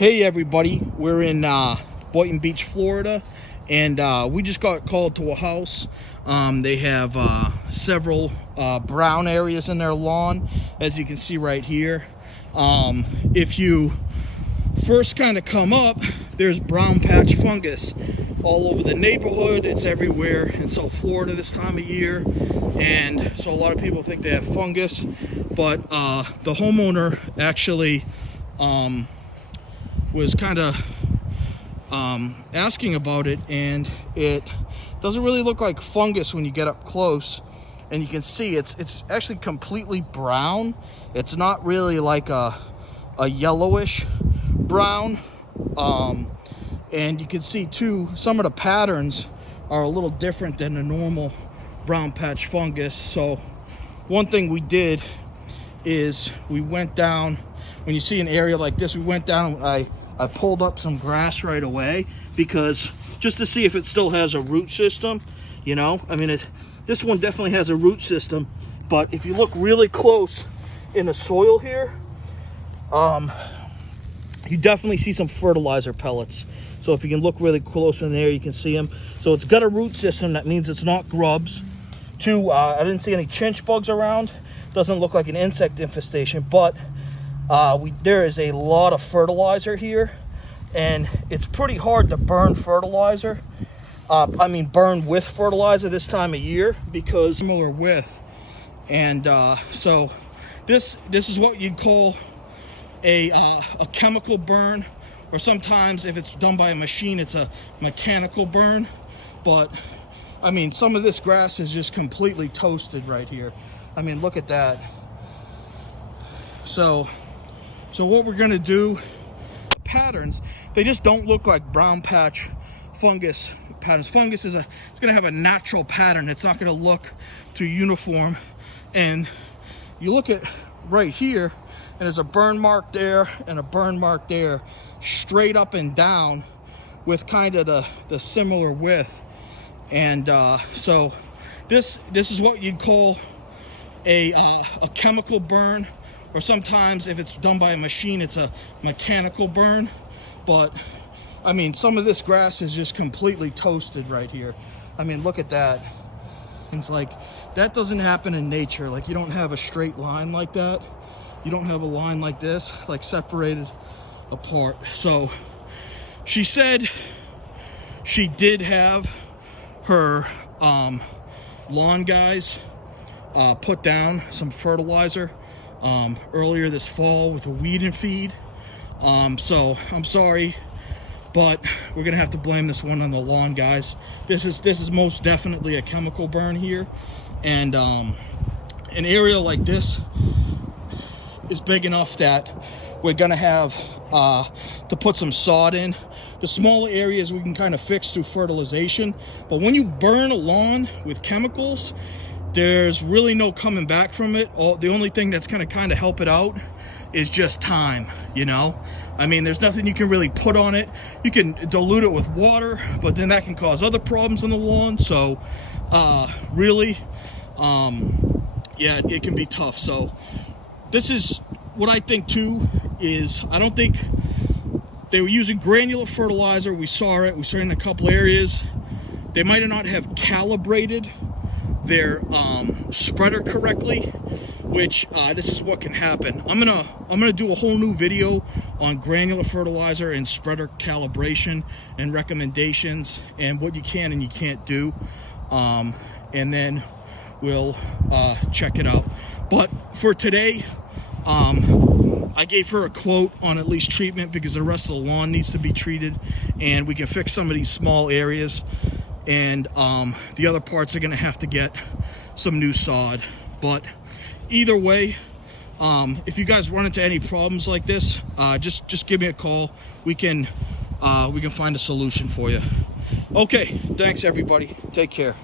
Hey everybody, we're in Boynton Beach, Florida, and we just got called to a house. They have several brown areas in their lawn, as you can see right here. If you first kind of come up, there's brown patch fungus all over the neighborhood. It's everywhere in South Florida this time of year, and so a lot of people think they have fungus, but the homeowner actually was kind of asking about it, and it doesn't really look like fungus when you get up close, and you can see it's actually completely brown. It's not really like a yellowish brown, and you can see too some of the patterns are a little different than the normal brown patch fungus. So one thing we did is we went down. When you see an area like this, we went down, I pulled up some grass right away, because just to see if it still has a root system, you know. I mean, this one definitely has a root system, but if you look really close in the soil here, you definitely see some fertilizer pellets. So if you can look really close in there, you can see them. So it's got a root system. That means it's not grubs. Two, I didn't see any chinch bugs around. Doesn't look like an insect infestation, but there is a lot of fertilizer here, and it's pretty hard to burn fertilizer. Burn with fertilizer this time of year, because similar with. And so this is what you'd call a chemical burn, or sometimes if it's done by a machine, it's a mechanical burn. But I mean, some of this grass is just completely toasted right here. I mean, look at that. So what we're gonna do, patterns, they just don't look like brown patch fungus patterns. Fungus it's gonna have a natural pattern. It's not gonna look too uniform. And you look at right here, and there's a burn mark there and a burn mark there, straight up and down, with kind of the similar width. And so this is what you'd call a chemical burn, or sometimes if it's done by a machine, it's a mechanical burn. But I mean, some of this grass is just completely toasted right here. I mean, look at that. It's like, that doesn't happen in nature. Like, you don't have a straight line like that. You don't have a line like this, like separated apart. So she said she did have her lawn guys put down some fertilizer earlier this fall with a weed and feed. So I'm sorry, but we're gonna have to blame this one on the lawn guys. This is most definitely a chemical burn here, and an area like this is big enough that we're gonna have to put some sod in. The smaller areas we can kind of fix through fertilization, but when you burn a lawn with chemicals, there's really no coming back from it. The only thing that's gonna kind of help it out is just time, you know. I mean, there's nothing you can really put on it. You can dilute it with water, but then that can cause other problems in the lawn. So really, yeah, it can be tough. So this is what I think too, is I don't think they were using granular fertilizer. We saw it in a couple areas. They might not have calibrated their spreader correctly, which this is what can happen. I'm gonna do a whole new video on granular fertilizer and spreader calibration and recommendations, and what you can and you can't do, and then we'll check it out. But for today, I gave her a quote on at least treatment, because the rest of the lawn needs to be treated, and we can fix some of these small areas, and the other parts are gonna have to get some new sod. But either way, if you guys run into any problems like this, just give me a call. We can find a solution for you. Okay, thanks everybody. Take care.